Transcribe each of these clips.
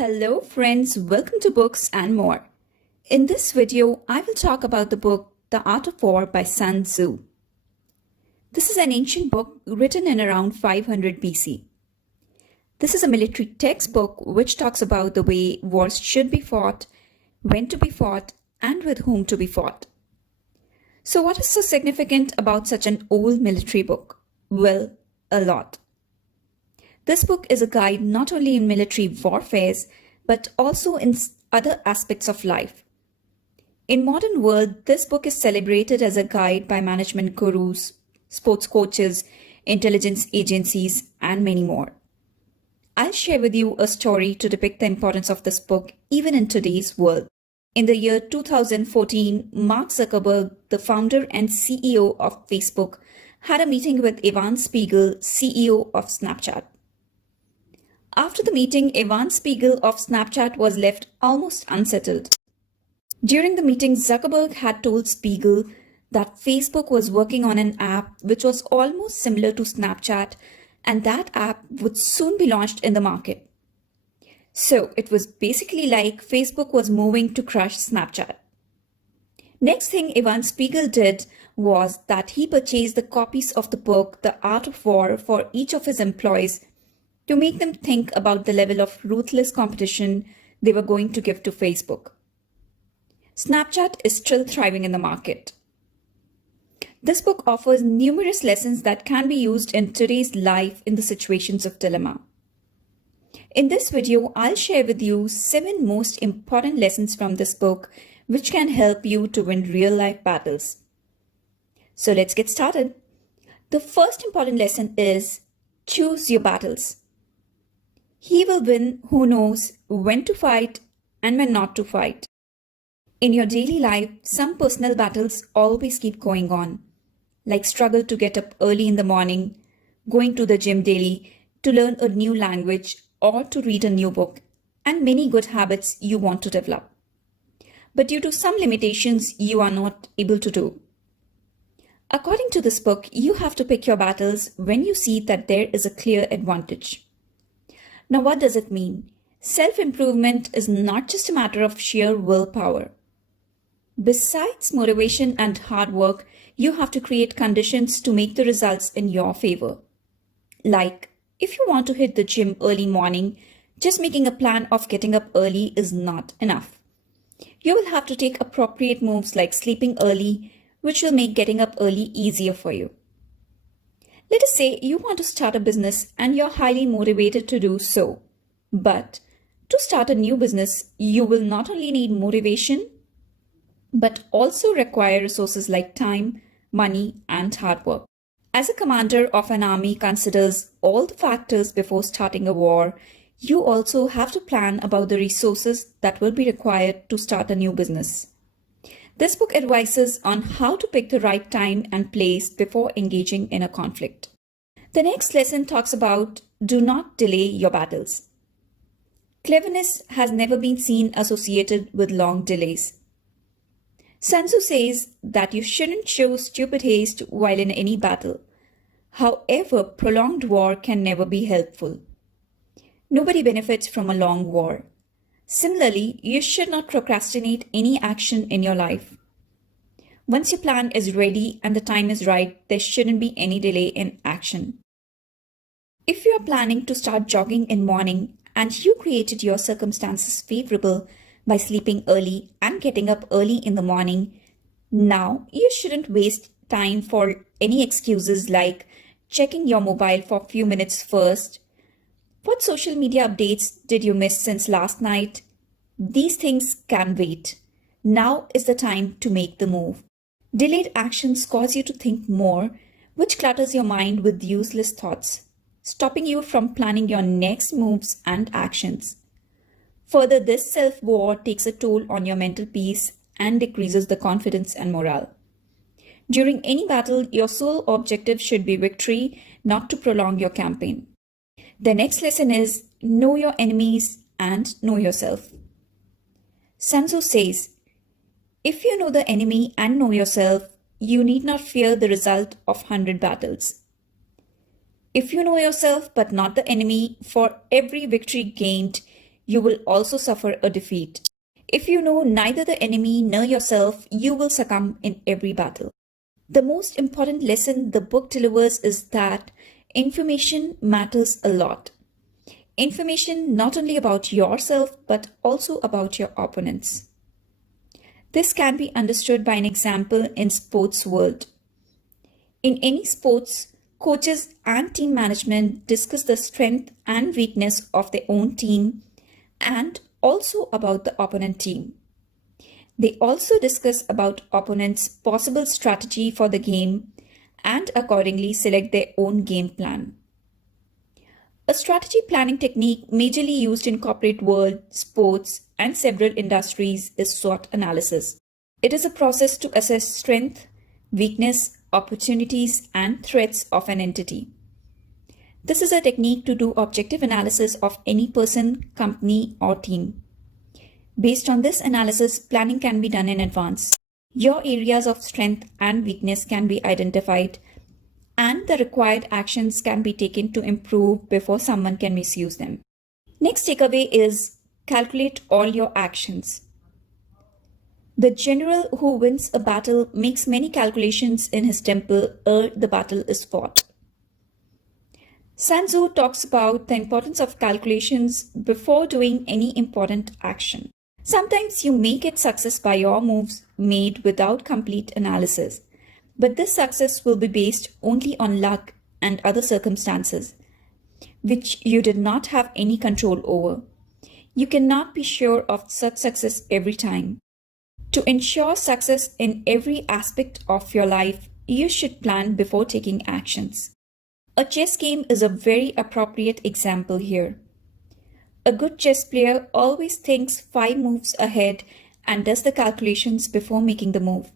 Hello friends, welcome to Books and More. In this video, I will talk about the book The Art of War by Sun Tzu. This is an ancient book written in around 500 BC. This is a military textbook which talks about the way wars should be fought, when to be fought, and with whom to be fought. So what is so significant about such an old military book? Well, a lot. This book is a guide not only in military warfare, but also in other aspects of life. In modern world, this book is celebrated as a guide by management gurus, sports coaches, intelligence agencies, and many more. I'll share with you a story to depict the importance of this book even in today's world. In the year 2014, Mark Zuckerberg, the founder and CEO of Facebook, had a meeting with Evan Spiegel, CEO of Snapchat. After the meeting, Evan Spiegel of Snapchat was left almost unsettled. During the meeting, Zuckerberg had told Spiegel that Facebook was working on an app which was almost similar to Snapchat, and that app would soon be launched in the market. So it was basically like Facebook was moving to crush Snapchat. Next thing Evan Spiegel did was that he purchased the copies of the book The Art of War for each of his employees to make them think about the level of ruthless competition they were going to give to Facebook. Snapchat is still thriving in the market. This book offers numerous lessons that can be used in today's life in the situations of dilemma. In this video, I'll share with you 7 most important lessons from this book which can help you to win real-life battles. So let's get started. The first important lesson is choose your battles. He will win who knows when to fight and when not to fight. In your daily life, some personal battles always keep going on, like struggle to get up early in the morning, going to the gym daily, to learn a new language or to read a new book, and many good habits you want to develop. But due to some limitations, you are not able to do. According to this book, you have to pick your battles when you see that there is a clear advantage. Now, what does it mean? Self-improvement is not just a matter of sheer willpower. Besides motivation and hard work, you have to create conditions to make the results in your favor. Like, if you want to hit the gym early morning, just making a plan of getting up early is not enough. You will have to take appropriate moves like sleeping early, which will make getting up early easier for you. Let us say you want to start a business and you're highly motivated to do so. But to start a new business, you will not only need motivation, but also require resources like time, money, and hard work. As a commander of an army considers all the factors before starting a war, you also have to plan about the resources that will be required to start a new business. This book advises on how to pick the right time and place before engaging in a conflict. The next lesson talks about do not delay your battles. Cleverness has never been seen associated with long delays. Sun Tzu says that you shouldn't show stupid haste while in any battle. However, prolonged war can never be helpful. Nobody benefits from a long war. Similarly, you should not procrastinate any action in your life. Once your plan is ready and the time is right, there shouldn't be any delay in action. If you are planning to start jogging in morning and you created your circumstances favorable by sleeping early and getting up early in the morning, now you shouldn't waste time for any excuses like checking your mobile for a few minutes first. What social media updates did you miss since last night? These things can wait. Now is the time to make the move. Delayed actions cause you to think more, which clutters your mind with useless thoughts, stopping you from planning your next moves and actions. Further, this self-war takes a toll on your mental peace and decreases the confidence and morale. During any battle, your sole objective should be victory, not to prolong your campaign. The next lesson is know your enemies and know yourself. Sun Tzu says, if you know the enemy and know yourself, you need not fear the result of 100 battles. If you know yourself but not the enemy, for every victory gained, you will also suffer a defeat. If you know neither the enemy nor yourself, you will succumb in every battle. The most important lesson the book delivers is that information matters a lot. Information not only about yourself, but also about your opponents. This can be understood by an example in sports world. In any sports, coaches and team management discuss the strength and weakness of their own team and also about the opponent team. They also discuss about opponents' possible strategy for the game and accordingly select their own game plan. A strategy planning technique majorly used in corporate world, sports, and several industries is SWOT analysis. It is a process to assess strength, weakness, opportunities, and threats of an entity. This is a technique to do objective analysis of any person, company, or team. Based on this analysis, planning can be done in advance. Your areas of strength and weakness can be identified, and the required actions can be taken to improve before someone can misuse them. Next takeaway is calculate all your actions. The general who wins a battle makes many calculations in his temple ere the battle is fought. Sun Tzu talks about the importance of calculations before doing any important action. Sometimes you may get success by your moves made without complete analysis, but this success will be based only on luck and other circumstances, which you did not have any control over. You cannot be sure of such success every time. To ensure success in every aspect of your life, you should plan before taking actions. A chess game is a very appropriate example here. A good chess player always thinks 5 moves ahead and does the calculations before making the move.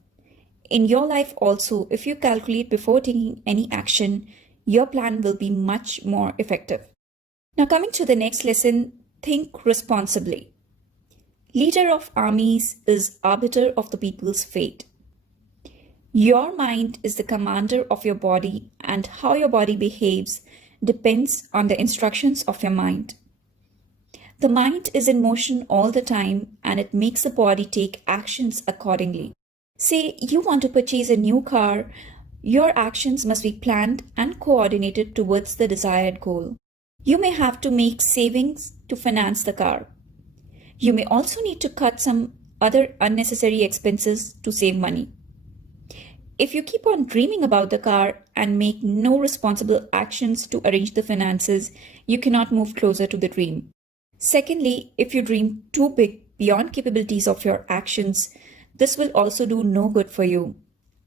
In your life also, if you calculate before taking any action, your plan will be much more effective. Now coming to the next lesson, think responsibly. Leader of armies is arbiter of the people's fate. Your mind is the commander of your body, and how your body behaves depends on the instructions of your mind. The mind is in motion all the time, and it makes the body take actions accordingly. Say you want to purchase a new car, your actions must be planned and coordinated towards the desired goal. You may have to make savings to finance the car. You may also need to cut some other unnecessary expenses to save money. If you keep on dreaming about the car and make no responsible actions to arrange the finances, you cannot move closer to the dream. Secondly, if you dream too big beyond capabilities of your actions, this will also do no good for you,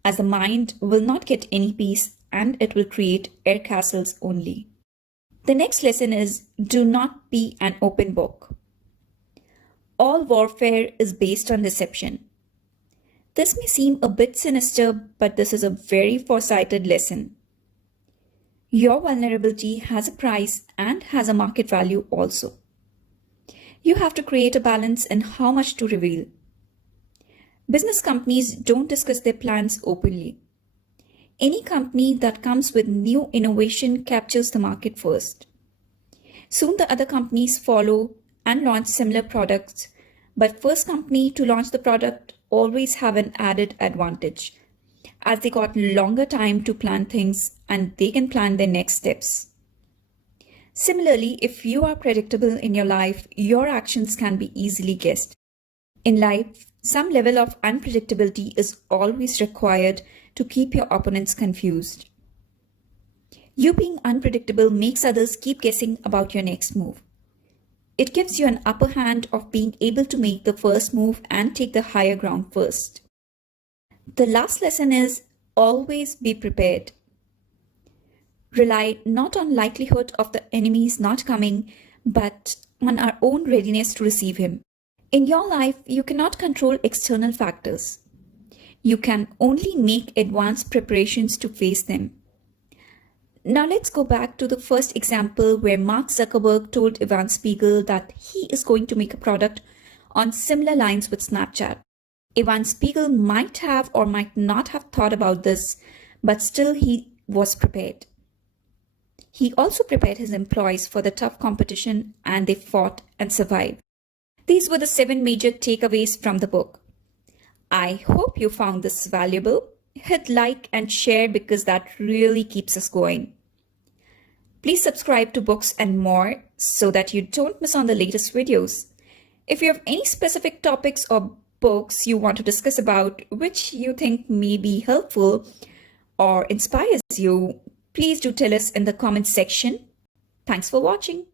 as the mind will not get any peace and it will create air castles only. The next lesson is do not be an open book. All warfare is based on deception. This may seem a bit sinister, but this is a very foresighted lesson. Your vulnerability has a price and has a market value also. You have to create a balance in how much to reveal. Business companies don't discuss their plans openly. Any company that comes with new innovation captures the market first. Soon the other companies follow and launch similar products, but first company to launch the product always have an added advantage, as they got longer time to plan things and they can plan their next steps. Similarly, if you are predictable in your life, your actions can be easily guessed. In life, some level of unpredictability is always required to keep your opponents confused. You being unpredictable makes others keep guessing about your next move. It gives you an upper hand of being able to make the first move and take the higher ground first. The last lesson is always be prepared. Rely not on likelihood of the enemy's not coming, but on our own readiness to receive him. In your life, you cannot control external factors. You can only make advanced preparations to face them. Now let's go back to the first example where Mark Zuckerberg told Ivan Spiegel that he is going to make a product on similar lines with Snapchat. Ivan Spiegel might have or might not have thought about this, but still he was prepared. He also prepared his employees for the tough competition and they fought and survived. These were the 7 major takeaways from the book. I hope you found this valuable. Hit like and share because that really keeps us going. Please subscribe to Books and More so that you don't miss on the latest videos. If you have any specific topics or books you want to discuss about which you think may be helpful or inspires you, please do tell us in the comments section. Thanks for watching.